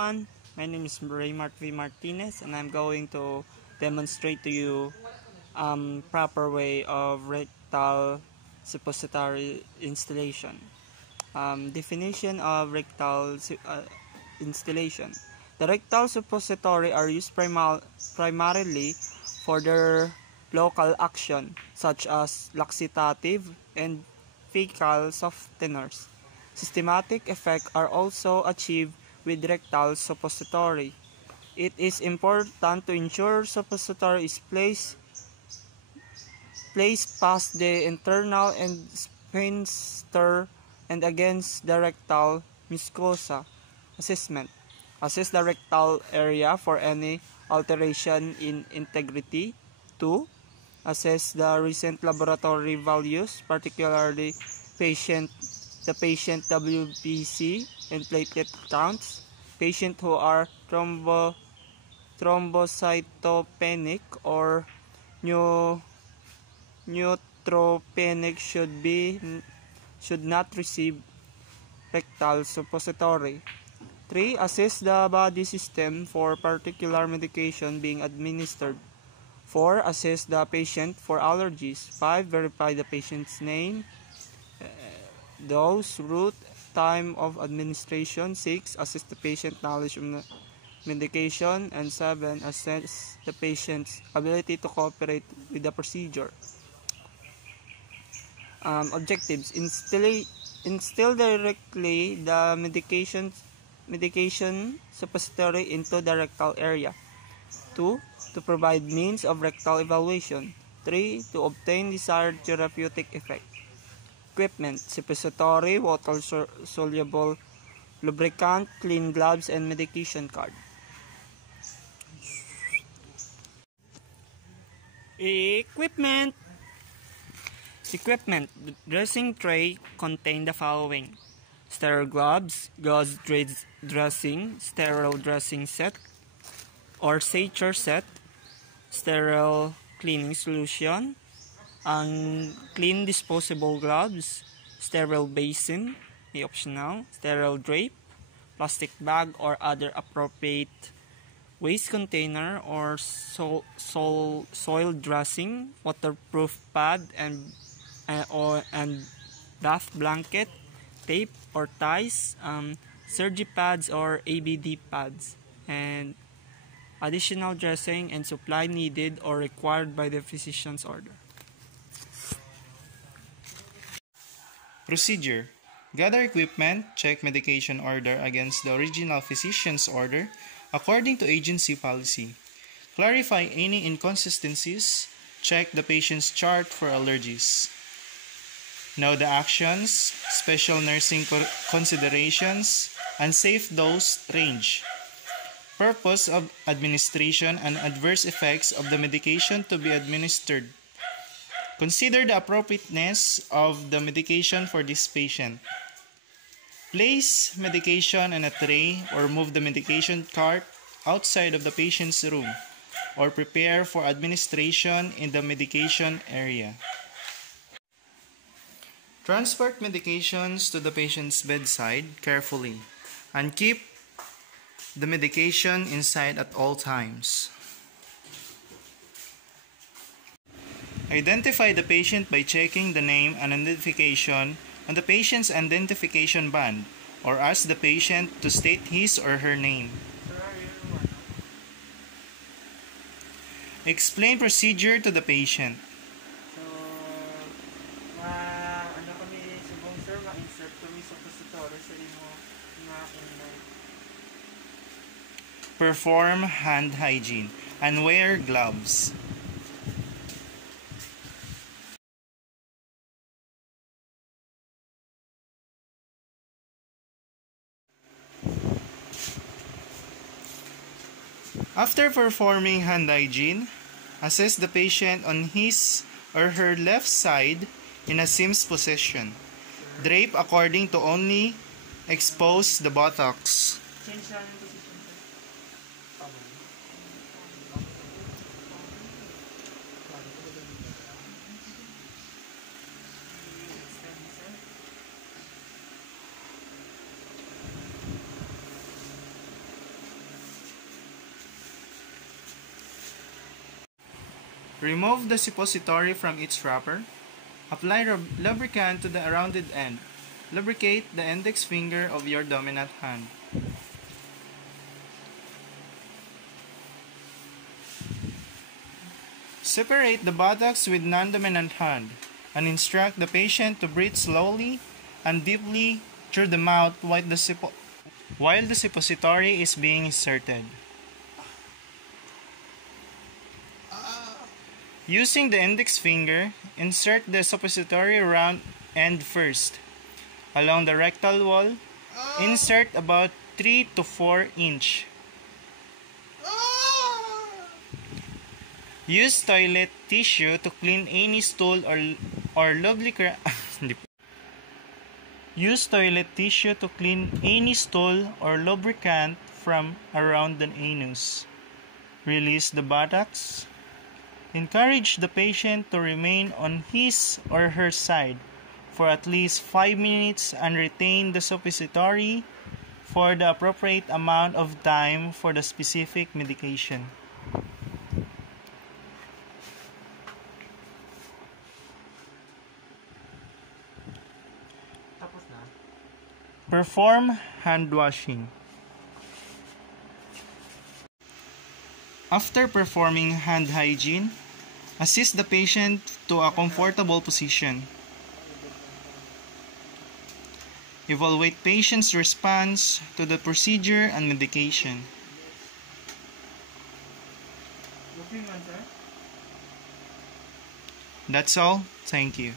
everyone, my name is Raymart V. Martinez and I'm going to demonstrate to you proper way of rectal suppository installation. Definition of rectal installation. The rectal suppository are used primarily for their local action such as laxative and fecal softeners. Systematic effects are also achieved with rectal suppository. It is important to ensure suppository is placed past the internal and sphincter and against the rectal mucosa. Assessment. Assess the rectal area for any alteration in integrity. 2. Assess the recent laboratory values, particularly the patient WBC and platelet counts. Patients who are thrombocytopenic or neutropenic should not receive rectal suppository. 3. Assess the body system for particular medication being administered. 4. Assess the patient for allergies. 5. Verify the patient's name, dose, route, time of administration. 6. Assess the patient's knowledge of the medication. And 7. Assess the patient's ability to cooperate with the procedure. Objectives. Instill directly the medication suppository into the rectal area. 2. To provide means of rectal evaluation. 3. To obtain desired therapeutic effect. Equipment: suppository, water-soluble lubricant, clean gloves, and medication card. Equipment. The dressing tray contain the following: sterile gloves, gauze dressing, sterile dressing set or suture set, sterile cleaning solution, clean disposable gloves, sterile basin, may optional, sterile drape, plastic bag or other appropriate waste container or soil dressing, waterproof pad and bath blanket, tape or ties, surgery pads or ABD pads, and additional dressing and supply needed or required by the physician's order. Procedure: gather equipment, check medication order against the original physician's order according to agency policy. Clarify any inconsistencies, check the patient's chart for allergies. Know the actions, special nursing considerations, and safe dose range. Purpose of administration and adverse effects of the medication to be administered. Consider the appropriateness of the medication for this patient. Place medication in a tray or move the medication cart outside of the patient's room or prepare for administration in the medication area. Transport medications to the patient's bedside carefully and keep the medication inside at all times. Identify the patient by checking the name and identification on the patient's identification band or ask the patient to state his or her name. Explain procedure to the patient. Ma-insert kami suppository sa imo nga inay. Perform hand hygiene and wear gloves. After performing hand hygiene, assess the patient on his or her left side in a Sims position. Drape according to only expose the buttocks. Change lang yung position. Remove the suppository from its wrapper. Apply lubricant to the rounded end. Lubricate the index finger of your dominant hand. Separate the buttocks with non-dominant hand and instruct the patient to breathe slowly and deeply through the mouth while the suppository is being inserted. Using the index finger, insert the suppository round end first. Along the rectal wall, insert about 3 to 4 inch. Use toilet tissue to clean any stool or lubricant. Use toilet tissue to clean any stool or lubricant from around the anus. Release the buttocks. Encourage the patient to remain on his or her side for at least 5 minutes and retain the suppository for the appropriate amount of time for the specific medication. Perform hand washing. After performing hand hygiene, assist the patient to a comfortable position. Evaluate patient's response to the procedure and medication. That's all. Thank you.